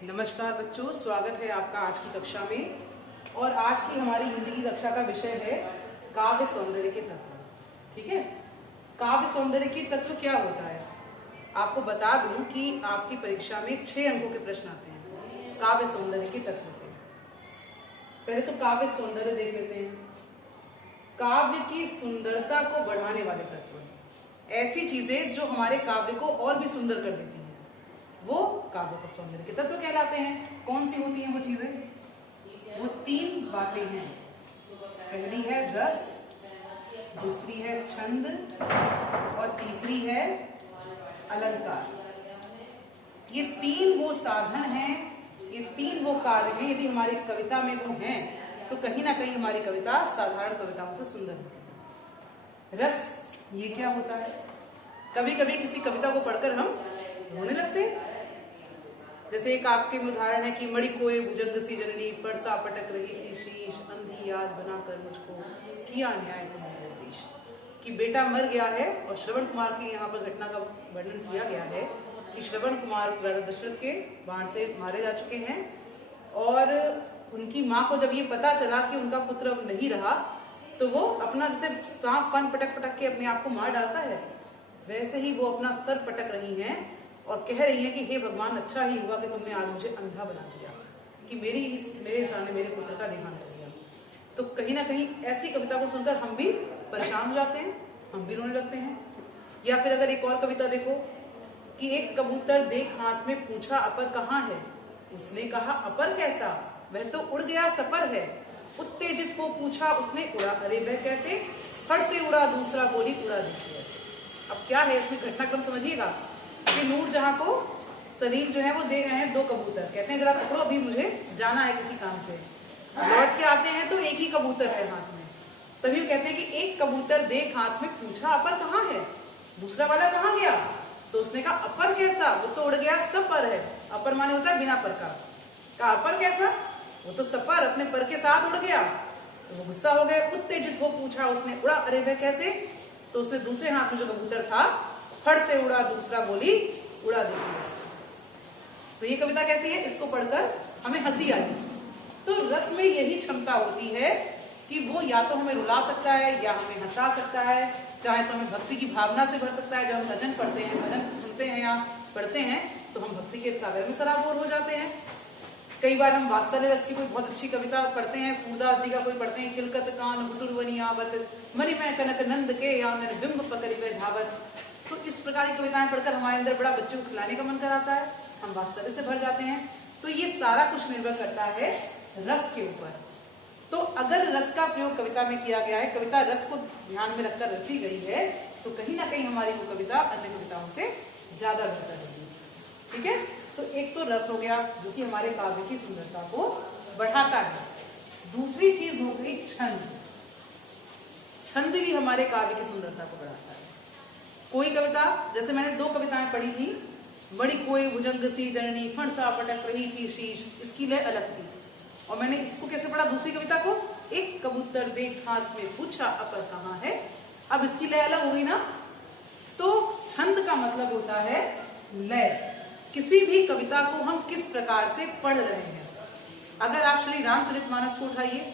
नमस्कार बच्चों, स्वागत है आपका आज की कक्षा में। और आज की हमारी हिंदी की कक्षा का विषय है काव्य सौंदर्य के तत्व। ठीक है, काव्य सौंदर्य के तत्व क्या होता है आपको बता दूं कि आपकी परीक्षा में 6 अंकों के प्रश्न आते हैं काव्य सौंदर्य के तत्व से। पहले तो काव्य सौंदर्य देख लेते हैं। काव्य की सुंदरता को बढ़ाने वाले तत्व, ऐसी चीजें जो हमारे काव्य को और भी सुंदर कर देती हैं, वो काव्य को सौंदर्य के तत्व कहलाते हैं। कौन सी होती हैं वो चीजें? वो 3 बातें हैं। पहली है रस, दूसरी है छंद और तीसरी है अलंकार। ये 3 वो साधन हैं, ये 3 वो कार्य हैं। यदि हमारी कविता में वो हैं तो कहीं ना कहीं हमारी कविता साधारण कविताओं से सुंदर है। रस, ये क्या होता है? कभी कभी किसी कविता को पढ़कर हम रोने लगते हैं। जैसे एक आपके में उदाहरण है कि मणि खोए भुजंग सी जननी, परसा पटक रही थी शीश, अंधी याद बनाकर मुझको किया न्याय तुम्हारे देश। कि बेटा मर गया है और श्रवण कुमार की यहाँ पर घटना का वर्णन किया गया है कि श्रवण कुमार दशरथ के बाण से मारे जा चुके हैं और उनकी माँ को जब ये पता चला कि उनका पुत्र अब नहीं रहा तो वो अपना जैसे सांप फन पटक पटक के अपने आप को मार डालता है, वैसे ही वो अपना सर पटक रही हैं और कह रही है कि हे भगवान, अच्छा ही हुआ कि तुमने आज मुझे अंधा बना दिया, कि मेरे सामने मेरे पुत्र का देहांत हो गया। तो कहीं ना कहीं ऐसी कविता को सुनकर हम भी परेशान हो जाते हैं, हम भी रोने लगते हैं। या फिर अगर एक और कविता देखो कि एक कबूतर देख हाथ में पूछा अपर कहाँ है, उसने कहा अपर कैसा, वह तो उड़ गया सपर है। उत्तेजित को पूछा उसने, उड़ा अरे वह कैसे, फट से उड़ा दूसरा, बोली उड़ा दूसरा। अब क्या है इसमें घटनाक्रम समझिएगा कि नूरजहां को सलीम जो है वो दे रहे हैं 2 कबूतर, कहते हैं जरा पकड़ो अभी मुझे जाना है किसी काम से। लौट के आते हैं तो एक ही कबूतर है हाथ में। तभी वो कहते हैं कि एक कबूतर देख हाथ में पूछा अपर कहाँ है, दूसरा वाला कहाँ गया? तो उसने कहा अपर कैसा, वो तो उड़ गया सपर है। अपर माने होता है बिना पर का। कहा अपर कैसा, वो तो सपर अपने पर के साथ उड़ गया। तो वो गुस्सा हो गए। उत्तेजित हो पूछा उसने, उड़ा अरे वह कैसे, तो उसने दूसरे हाथ में जो कबूतर था फट से उड़ा दूसरा, बोली उड़ा दूसरा। तो ये कविता कैसी है? इसको पढ़कर हमें हंसी आई। तो रस में यही क्षमता होती है कि वो या तो हमें रुला सकता है या हमें हंसा सकता है, चाहे तो हमें भक्ति की भावना से भर सकता है। जब हम भजन पढ़ते हैं, भजन सुनते हैं या पढ़ते हैं तो हम भक्ति के सागर में सराबोर हो जाते हैं। कई बार हम वात्सल्य रस की कोई बहुत अच्छी कविता पढ़ते हैं, सूरदास जी का कोई पढ़ते हैं, किलकत कान हुटुरवनी आवत, मणि में कनक नंद के आंगन बिंब पकड़ी वे धावत। तो इस प्रकार की कविताएं पढ़कर हमारे अंदर बड़ा बच्चे को खिलाने का मन कराता है, हम वात्सल्य से भर जाते हैं। तो ये सारा कुछ निर्भर करता है रस के ऊपर। तो अगर रस का प्रयोग कविता में किया गया है, कविता रस को ध्यान में रखकर रची गई है, तो कहीं ना कहीं हमारी वो कविता अन्य कविताओं से ज्यादा बेहतर होगी। ठीक है, तो एक तो रस हो गया जो कि हमारे काव्य की सुंदरता को बढ़ाता है। दूसरी चीज हो गई छंद। छंद भी हमारे काव्य की सुंदरता को बढ़ाता है। कोई कविता, जैसे मैंने 2 कविताएं पढ़ी थी, मणि खोए भुजंग सी जननी, फणसा पटक रही थी शीश, इसकी लय अलग थी। और मैंने इसको कैसे पढ़ा दूसरी कविता को, एक कबूतर देख हाथ में पूछा अपर कहाँ है, अब इसकी लय अलग हो गई ना। तो छंद का मतलब होता है लय। किसी भी कविता को हम किस प्रकार से पढ़ रहे हैं। अगर आप श्री रामचरितमानस को उठाइए,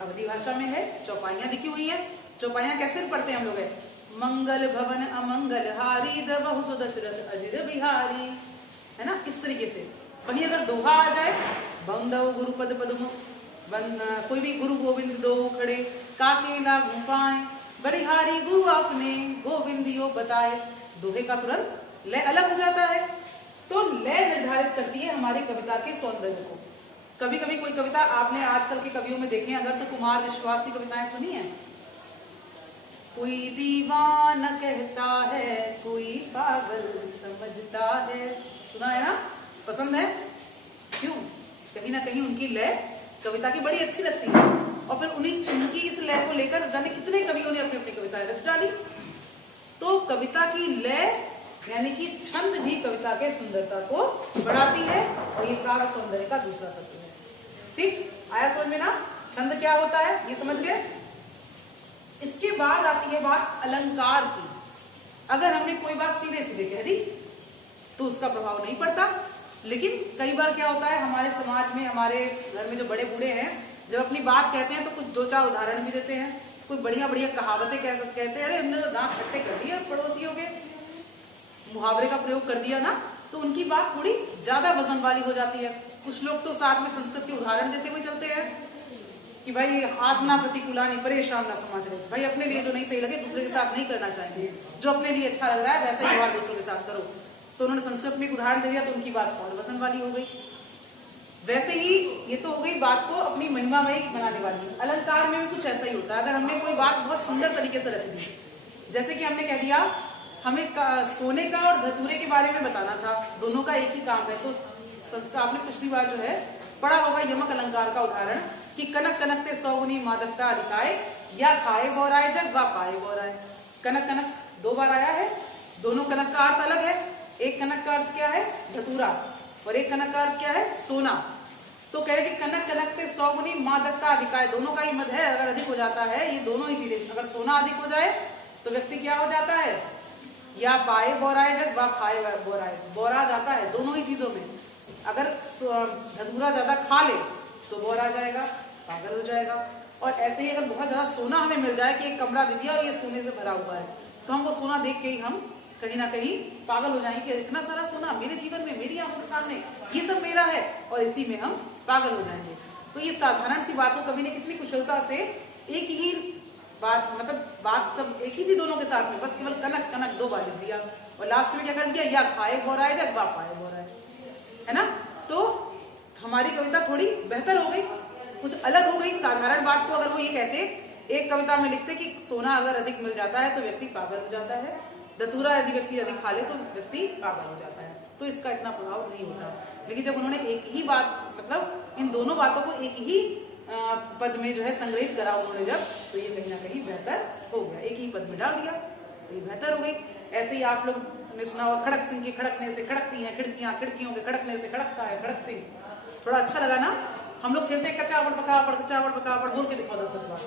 अवधी भाषा में है, चौपाइयां लिखी हुई है। चौपाइयां कैसे पढ़ते हैं हम लोग? है मंगल भवन अमंगल हारी, द्रवहु सु दशरथ अजिर बिहारी, है ना, इस तरीके से। वहीं अगर दोहा आ जाए, बंदव गुरुपद पदम, कोई भी गुरु गोविंद दो खड़े, काके लागू पाए, बलिहारी गुरु आपने गोविंदियो बताए। दोहे का तुरंत लय अलग हो जाता है। तो लय निर्धारित करती है हमारी कविता के सौंदर्य को। कभी कभी कोई कविता आपने आजकल के कवियों में देखे अगर, तो कुमार विश्वास की कविताएं सुनी है। कोई दीवाना कहता है, कोई पागल समझता है, सुना है ना, पसंद है। क्यों? कहीं ना कहीं उनकी लय कविता की बड़ी अच्छी लगती है और फिर उनकी इस लय को लेकर जाने कितने कवियों ने अपनी अपनी कविताएं रच डाली। तो कविता की लय यानी कि छंद भी कविता के सुंदरता को बढ़ाती है और ये काव्य सौंदर्य का दूसरा तत्व है। ठीक, आया समझ में ना? छंद क्या होता है ये समझ गए। इसके बाद आती है बात अलंकार की। अगर हमने कोई बात सीधे सीधे कह दी तो उसका प्रभाव नहीं पड़ता, लेकिन कई बार क्या होता है हमारे समाज में, हमारे घर में जो बड़े बूढ़े हैं, जब अपनी बात कहते हैं तो कुछ दो चार उदाहरण भी देते हैं, कोई बढ़िया बढ़िया कहावतें कहते हैं, अरे हमने तो दांत खट्टे कर दिए पड़ोसियों के, मुहावरे का प्रयोग कर दिया ना, तो उनकी बात थोड़ी ज्यादा वजन वाली हो जाती है। कुछ लोग तो साथ में संस्कृत के उदाहरण देते हुए चलते हैं कि भाई हाथ ना प्रतिकूला नहीं, परेशान ना समाज रहे, भाई अपने लिए जो नहीं सही लगे दूसरे के साथ नहीं करना चाहिए, जो अपने लिए अच्छा लग रहा है वैसे व्यवहार दूसरों के साथ करो। तो उन्होंने संस्कृत में एक उदाहरण दे दिया तो उनकी बात और वजन वाली हो गई। वैसे ही ये तो हो गई बात को अपनी महिमामयी बनाने वाली। अलंकार में भी कुछ ऐसा ही होता है। अगर हमने कोई बात बहुत सुंदर तरीके से रच दी, जैसे कि हमने कह दिया हमें सोने का और धतूरे के बारे में बताना था, दोनों का एक ही काम है, तो संस्कार आपने पिछली बार जो है पढ़ा होगा यमक अलंकार का उदाहरण कि कनक कनकते सौगुनी मादकता अधिकाय, या खाए गौराय जग व पाए गौराय। कनक कनक 2 बार आया है, दोनों कनक का अर्थ अलग है। एक कनक का अर्थ क्या है? धतूरा, और एक कनक का अर्थ क्या है? सोना। तो कह रहे कि कनक कनकते सौगुनी मादकता अधिकाय, दोनों का ही मद है, अगर अधिक हो जाता है ये दोनों ही चीजें, अगर सोना अधिक हो जाए तो व्यक्ति क्या हो जाता है? या पाए बोराए जग व खाए बोराए, बोरा जाता है दोनों ही चीजों में। अगर धतूरा ज्यादा खा ले तो बोरा जाएगा, पागल हो जाएगा। और ऐसे ही अगर बहुत ज्यादा सोना हमें मिल जाए कि एक कमरा दे दिया और ये सोने से भरा हुआ है, तो हमको सोना देख के ही हम कहीं ना कहीं पागल हो जाएंगे कि इतना सारा सोना मेरे जीवन में, मेरी आंखों के सामने, ये सब मेरा है, और इसी में हम पागल हो जाएंगे। तो ये साधारण सी बात को कवि ने कितनी कुशलता से एक ही बात, मतलब बात सब एक ही थी दोनों के साथ में, बस केवल कनक कनक 2 बार लिख दिया, और लास्ट में क्या कर दिया? या खाए गौराए जग व पाए गौराए, है ना। तो हमारी कविता थोड़ी बेहतर हो गई, कुछ अलग हो गई। साधारण बात को अगर वो ये कहते, एक कविता में लिखते कि सोना अगर अधिक मिल जाता है तो व्यक्ति पागल हो जाता है, धतूरा यदि व्यक्ति अधिक खा ले तो व्यक्ति पागल हो जाता है, तो इसका इतना प्रभाव नहीं होता। लेकिन जब उन्होंने एक ही बात, मतलब इन दोनों बातों को एक ही पद में जो है संग्रहित करा उन्होंने जब, तो ये कहीं ना कहीं बेहतर हो गया, एक ही पद में डाल दिया तो ये बेहतर हो गई। ऐसे ही आप लोग ने सुना होगा खड़क सिंह के खड़कने से खड़कती हैं खिड़कियां, खिड़कियों के खड़कने से खड़कता है खड़क सिंह। थोड़ा अच्छा लगा ना। हम लोग खेलते हैं कचावड़ पकावड़ बोल के दिखाओ 10-10 बार।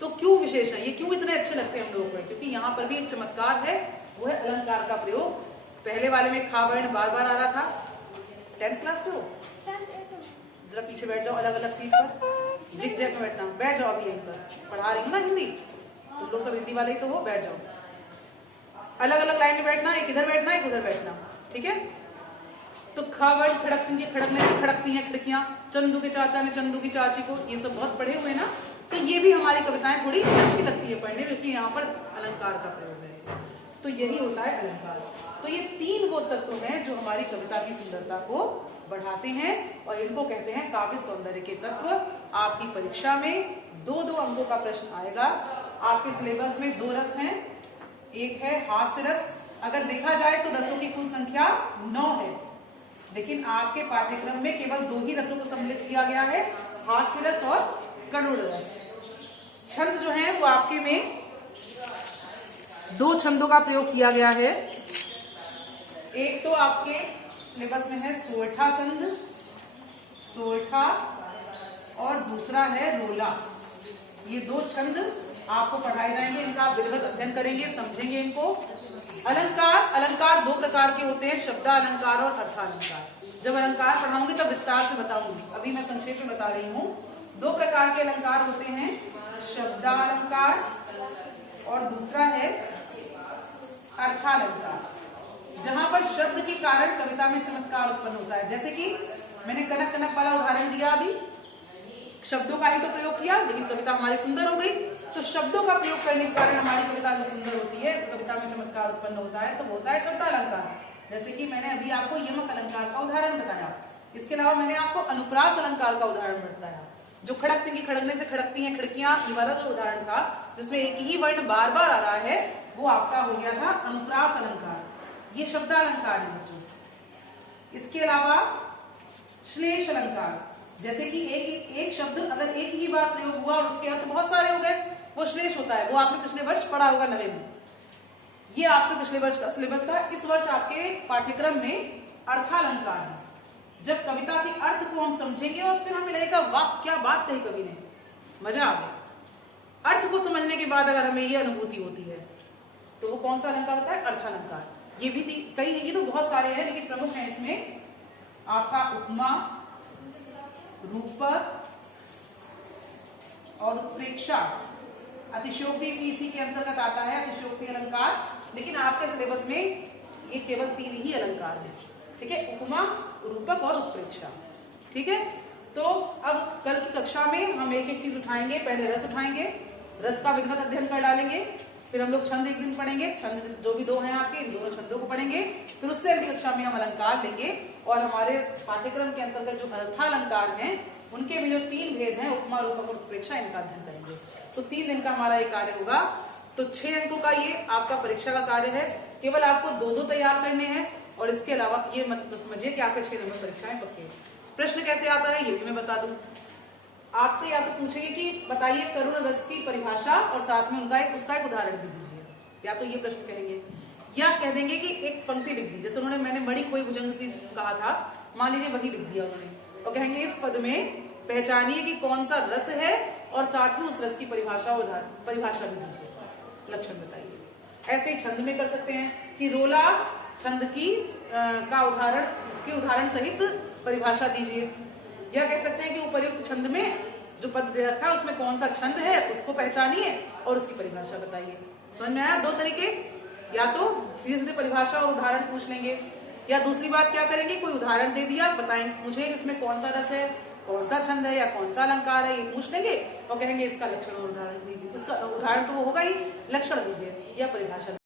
तो क्यों विशेष है ये, क्यों इतने अच्छे लगते हैं हम लोगों को? क्योंकि यहाँ पर भी एक चमत्कार है, वो है अलंकार का प्रयोग। पहले वाले में खा वर्ण बार बार आ रहा था। 10th क्लास के हो? जरा पीछे बैठ जाओ, अलग अलग सीट पर, जिग जैग में बैठना, बैठ जाओ अभी यहीं पर, पढ़ा रही हूँ ना हिंदी, तुम लोग सब हिंदी वाले ही तो हो, बैठ जाओ। अलग अलग लाइन में बैठना, एक इधर बैठना एक उधर बैठना, ठीक है। तो खावड़ खड़क सिंह के खड़कने से खड़कती हैं खिड़कियां, चंदू के चाचा ने चंदू की चाची को, ये सब बहुत पढ़े हुए ना, तो ये भी हमारी कविताएं थोड़ी अच्छी लगती है पढ़ने में, क्योंकि यहाँ पर अलंकार का प्रयोग है। तो यही होता है अलंकार। तो ये 3 वो तत्व हैं जो हमारी कविता की सुंदरता को बढ़ाते हैं, और इनको कहते हैं काव्य सौंदर्य के तत्व। आपकी परीक्षा में 2-2 अंकों का प्रश्न आएगा। आपके सिलेबस में 2 रस हैं, एक है हास्य रस। अगर देखा जाए तो रसों की कुल संख्या 9 है, लेकिन आपके पाठ्यक्रम में केवल 2 ही रसों को सम्मिलित किया गया है, हास्य रस और करुण रस। छंद जो है वो आपके में 2 छंदों का प्रयोग किया गया है। एक तो आपके सिलेबस में है सोरठा छंद, सोरठा, और दूसरा है रोला। ये 2 छंद आपको पढ़ाए जाएंगे, इनका आप विधिवत अध्ययन करेंगे, समझेंगे इनको। अलंकार 2 प्रकार के होते हैं, शब्दालंकार और अर्थालंकार। जब अलंकार पढ़ाऊंगी तब विस्तार से बताऊंगी, अभी मैं संक्षेप में बता रही हूँ। 2 प्रकार के अलंकार होते हैं, शब्दालंकार और दूसरा है अर्थालंकार, जहां पर शब्द के कारण कविता में चमत्कार उत्पन्न होता है। जैसे कि मैंने कनक कनक वाला उदाहरण दिया, अभी शब्दों का ही तो प्रयोग किया, लेकिन कविता हमारी सुंदर हो गई। तो शब्दों का प्रयोग करने के कारण हमारी कविता जो सुंदर होती है, कविता में चमत्कार उत्पन्न होता है, तो होता है शब्दालंकार। जैसे कि मैंने अभी आपको यमक अलंकार का उदाहरण बताया, इसके अलावा मैंने आपको अनुप्रास अलंकार का उदाहरण बताया, जो खड़क सिंह की खड़कने से खड़कती हैं खिड़कियां, ये वाला जो उदाहरण था जिसमें एक ही वर्ण बार बार आ रहा है, वो आपका हो गया था अनुप्रास अलंकार। ये शब्दालंकार है बच्चों। इसके अलावा श्लेष अलंकार, जैसे कि एक शब्द अगर एक ही बार प्रयोग हुआ और उसके अर्थ बहुत सारे हो गए, वो श्लेष होता है। वो आपने पिछले वर्ष पढ़ा होगा 9वीं में। ये आपके पिछले वर्ष का सिलेबस था। इस वर्ष आपके पाठ्यक्रम में अर्थालंकार है। जब कविता के अर्थ को हम समझेंगे और फिर हमें लगेगा वाह क्या बात कही कवि ने, मजा आ गया। अर्थ को समझने के बाद अगर हमें ये अनुभूति होती है तो वो कौन सा अलंकार होता है? अर्थालंकार। ये भी कई, ये तो बहुत सारे हैं, लेकिन प्रमुख हैं इसमें आपका उपमा, रूपक और उत्प्रेक्षा। अतिशयोक्ति भी इसी के अंतर्गत आता है, अतिशयोक्ति अलंकार। लेकिन आपके सिलेबस में ये केवल 3 ही अलंकार है, ठीक है, उपमा, रूपक और उत्प्रेक्षा। ठीक है, तो अब कल की कक्षा में हम एक एक चीज उठाएंगे। पहले रस उठाएंगे, रस का विधिवत अध्ययन कर डालेंगे। फिर हम लोग छंद एक दिन पढ़ेंगे, छंद जो भी 2 हैं आपके, इन दोनों छंदों को पढ़ेंगे। फिर उससे अगली कक्षा में हम अलंकार लेंगे और हमारे पाठ्यक्रम के अंतर्गत जो अर्थालंकार हैं उनके भी जो 3 भेद हैं, उपमा, रूपक और उत्प्रेक्षा, इनका अध्ययन करेंगे। तो 3 दिन का हमारा ये कार्य होगा। तो 6 अंकों का ये आपका परीक्षा का कार्य है। केवल आपको 2-2 तैयार करने हैं और इसके अलावा ये मत समझिए कि आपके 6 नंबर परीक्षाएं पक्के। प्रश्न कैसे आता है ये भी मैं बता दूं। आपसे या तो पूछेंगे कि बताइए करुण रस की परिभाषा और साथ में उसका एक उदाहरण भी दीजिए, या तो ये प्रश्न कहेंगे, या कह देंगे कि एक पंक्ति लिख दी, जैसे उन्होंने मैंने मणि खोई भुजंग सी कहा था, मान लीजिए वही लिख दिया उन्होंने, और कहेंगे इस पद में पहचानिए कि कौन सा रस है और साथ में उस रस की परिभाषा भी दीजिए, लक्षण बताइए। ऐसे ही छंद में कर सकते हैं कि रोला छंद की उदाहरण सहित परिभाषा दीजिए, या कह सकते हैं कि उपर्युक्त छंद में जो पद दे रखा है उसमें कौन सा छंद है उसको पहचानिए और उसकी परिभाषा बताइए। समझ में आया? 2 तरीके, या तो सीधे सीधे परिभाषा और उदाहरण पूछ लेंगे, या दूसरी बात क्या करेंगे, कोई उदाहरण दे दिया, बताएंगे मुझे इसमें कौन सा रस है, कौन सा छंद है या कौन सा अलंकार है, ये पूछ लेंगे और कहेंगे इसका लक्षण और उदाहरण दीजिए। उसका उदाहरण तो वो होगा ही, लक्षण दीजिए या परिभाषा।